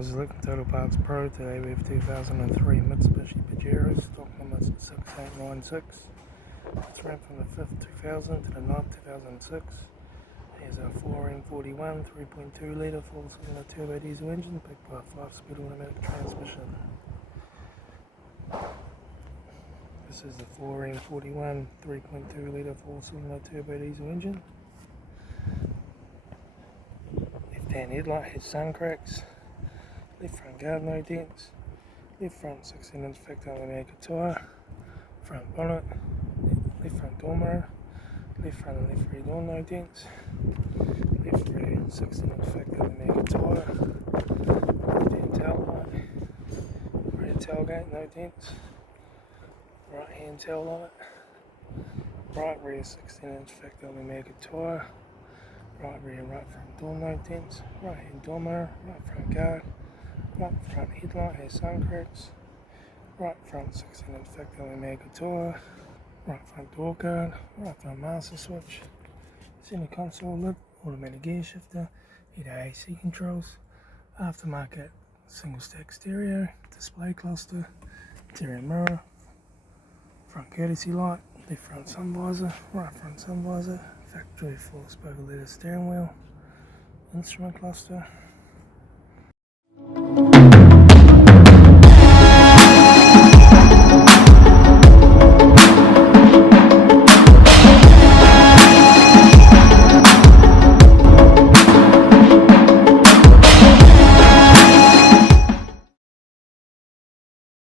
this is Litre Total Parts Pro. Today we have 2003 Mitsubishi Pajero, stock number 6896. It's ran from the 5th 2000 to the 9th 2006. Here's our 4N41 3.2 litre 4-cylinder turbo diesel engine backed by a 5-speed automatic transmission. This is the 4N41 3.2 litre 4-cylinder turbo diesel engine. Left-hand headlight has sun cracks. Left front guard no dents. Left front 16-inch factory America tyre. Front bonnet. Left front door mirror. Left front and left rear door no dents. Left rear 16-inch factory America tyre. Left-hand taillight. Rear tailgate no dents. Right-hand taillight. Right rear 16-inch factory America tyre. Right rear, right front door no dents. Right hand door mirror. Right front guard. Right front headlight has sun cracks. Right front 16-inch factory Omega tyre. Right front door guard. Right front master switch. Center console lid. Automatic gear shifter. Heater AC controls. Aftermarket single stack stereo. Display cluster. Interior mirror. Front courtesy light. Left front sun visor. Right front sun visor. Factory 4-spoke leather steering wheel. Instrument cluster.